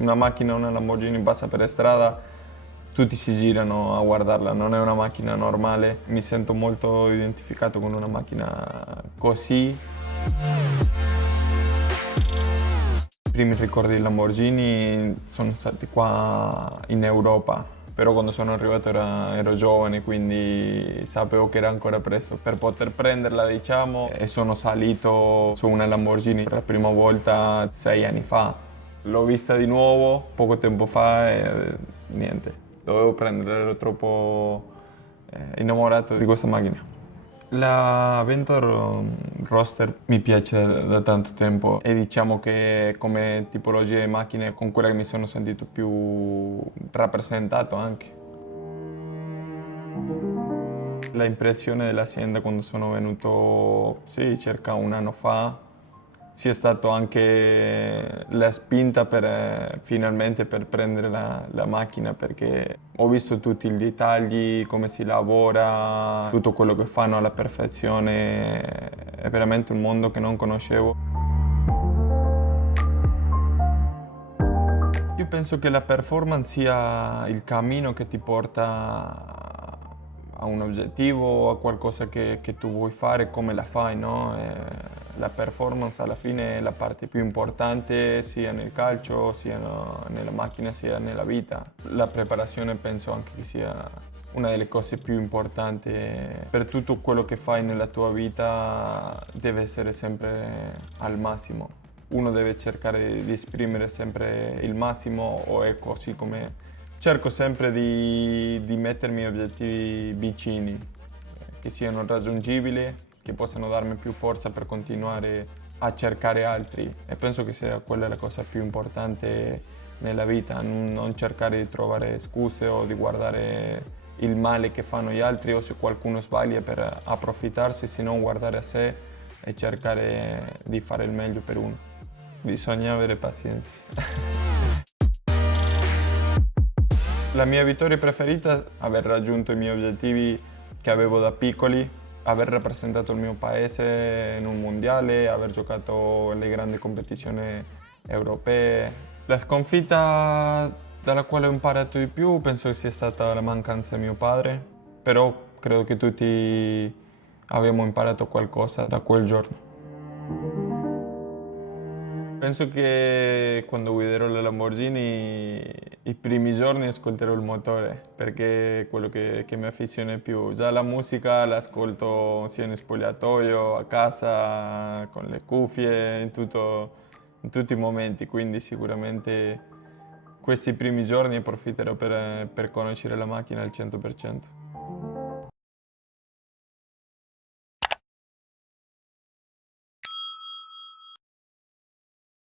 Una macchina, una Lamborghini passa per strada, tutti si girano a guardarla, non è una macchina normale. Mi sento molto identificato con una macchina così. I primi ricordi di Lamborghini sono stati qua in Europa, però quando sono arrivato ero giovane, quindi sapevo che era ancora presto per poter prenderla, diciamo, e sono salito su una Lamborghini per la prima volta 6 anni fa. L'ho vista di nuovo poco tempo fa e niente, dovevo prenderla, ero troppo innamorato di questa macchina. La Ventor Roadster mi piace da tanto tempo e diciamo che come tipologia di macchine con quella che mi sono sentito più rappresentato anche. La impressione dell'azienda quando sono venuto, sì, circa un anno fa, sia stato anche la spinta per finalmente per prendere la macchina, perché ho visto tutti i dettagli, come si lavora, tutto quello che fanno alla perfezione, è veramente un mondo che non conoscevo. Io penso che la performance sia il cammino che ti porta a un obiettivo, a qualcosa che tu vuoi fare, come la fai, no? La performance alla fine è la parte più importante sia nel calcio, sia nella macchina, sia nella vita. La preparazione penso anche che sia una delle cose più importanti. Per tutto quello che fai nella tua vita deve essere sempre al massimo. Uno deve cercare di esprimere sempre il massimo, o è così come cerco sempre di mettermi obiettivi vicini, che siano raggiungibili, che possano darmi più forza per continuare a cercare altri, e penso che sia quella la cosa più importante nella vita, non cercare di trovare scuse o di guardare il male che fanno gli altri o se qualcuno sbaglia per approfittarsi, se non guardare a sé e cercare di fare il meglio per uno. Bisogna avere pazienza. La mia vittoria preferita è aver raggiunto i miei obiettivi che avevo da piccoli, aver rappresentato il mio paese in un mondiale, aver giocato le grandi competizioni europee. La sconfitta dalla quale ho imparato di più penso che sia stata la mancanza di mio padre, però credo che tutti abbiamo imparato qualcosa da quel giorno. Penso che quando guiderò la Lamborghini i primi giorni ascolterò il motore, perché è quello che mi affeziona più. Già la musica l'ascolto sia in spogliatoio, a casa, con le cuffie, in tutti i momenti, quindi sicuramente questi primi giorni approfitterò per conoscere la macchina al 100%.